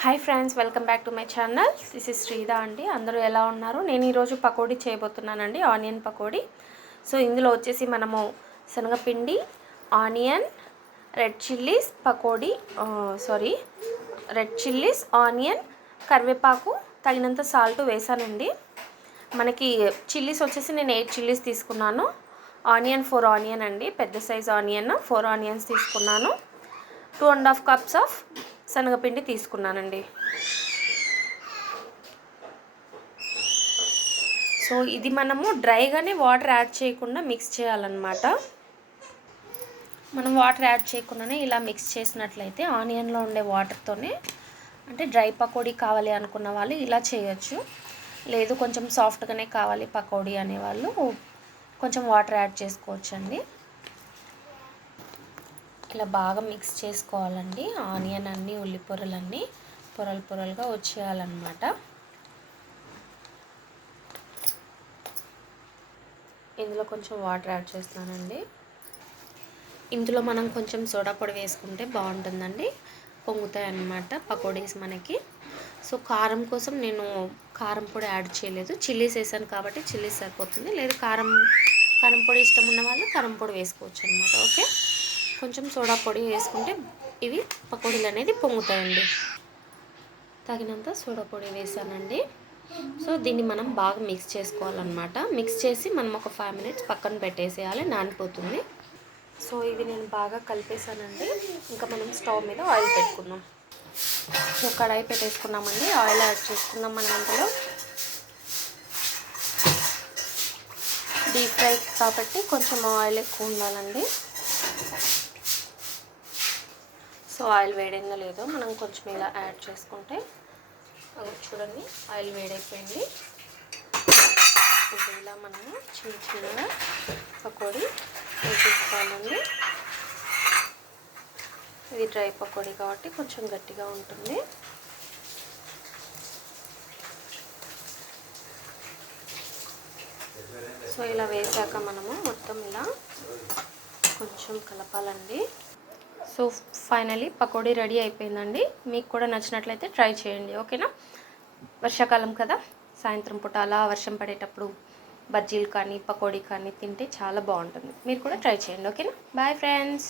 Hi friends, welcome back to my channel. This is Sridha అండి. అందరూ ఎలా ఉన్నారు? నేను ఈరోజు పకోడీ చేయబోతున్నానండి, ఆనియన్ పకోడీ. సో ఇందులో వచ్చేసి మనము శనగపిండి, onion, red chillies pakodi red chillies, onion, కరివేపాకు, తగినంత సాల్ట్ వేసానండి. మనకి చిల్లీస్ వచ్చేసి నేను 8 చిల్లీస్ తీసుకున్నాను. ఆనియన్ 4 ఆనియన్ అండి, పెద్ద సైజ్ ఆనియన్ 4 ఆనియన్స్ తీసుకున్నాను. 2.5 కప్స్ ఆఫ్ శనగపిండి తీసుకున్నానండి. సో ఇది మనము డ్రైగానే వాటర్ యాడ్ చేయకుండా మిక్స్ చేయాలన్నమాట. మనం వాటర్ యాడ్ చేయకుండానే ఇలా మిక్స్ చేసినట్లయితే ఆనియన్లో ఉండే వాటర్తోనే, అంటే డ్రై పకోడీ కావాలి అనుకున్న వాళ్ళు ఇలా చేయొచ్చు. లేదు కొంచెం సాఫ్ట్గానే కావాలి పకోడీ అనేవాళ్ళు కొంచెం వాటర్ యాడ్ చేసుకోవచ్చండి. ఇలా బాగా మిక్స్ చేసుకోవాలండి. ఆనియన్ అన్నీ, ఉల్లి పొరలన్నీ పొరలుగా వచ్చేయాలన్నమాట. ఇందులో కొంచెం వాటర్ యాడ్ చేస్తున్నానండి. ఇందులో మనం కొంచెం సోడా పొడి వేసుకుంటే బాగుంటుందండి, పొంగుతాయి అన్నమాట పకోడీస్ మనకి. సో కారం కోసం నేను కారం పొడి యాడ్ చేయలేదు, చిల్లీస్ వేసాను కాబట్టి చిల్లీస్ సరిపోతుంది. లేదు కారం పొడి ఇష్టం ఉన్న వాళ్ళు కారం పొడి వేసుకోవచ్చు అన్నమాట. ఓకే, కొంచెం సోడా పొడి వేసుకుంటే ఇవి పకోడీలు అనేది పొంగుతాయండి. తగినంత సోడా పొడి వేసానండి. సో దీన్ని మనం బాగా మిక్స్ చేసుకోవాలన్నమాట. మిక్స్ చేసి మనం ఒక 5 మినిట్స్ పక్కన పెట్టేసేయాలి, నానిపోతుంది. సో ఇది నేను బాగా కలిపేసానండి. ఇంకా మనం స్టవ్ మీద ఆయిల్ పెట్టుకుందాం. సో కడాయి పెట్టేసుకున్నామండి, ఆయిల్ యాడ్ చేసుకుందాం. మనం అందులో డీప్ ఫ్రై కాబట్టి కొంచెం ఆయిల్ ఎక్కువ ఉండాలండి. సో ఆయిల్ వేడైందో లేదో మనం కొంచెం ఇలా యాడ్ చేసుకుంటే, చూడండి ఆయిల్ వేడైపోయింది. ఇలా మనము చిన్నగా పకోడీ వేసేసుకోవాలండి. ఇది డ్రై పకోడీ కాబట్టి కొంచెం గట్టిగా ఉంటుంది. సో ఇలా వేసాక మనము మొత్తం ఇలా కొంచెం కలపాలండి. సో ఫైనలీ పకోడీ రెడీ అయిపోయిందండి. మీకు కూడా నచ్చినట్లయితే ట్రై చేయండి, ఓకేనా? వర్షాకాలం కదా, సాయంత్రం పూట అలా వర్షం పడేటప్పుడు బజ్జీలు కానీ పకోడీ కానీ తింటే చాలా బాగుంటుంది. మీరు కూడా ట్రై చేయండి, ఓకేనా? Bye friends.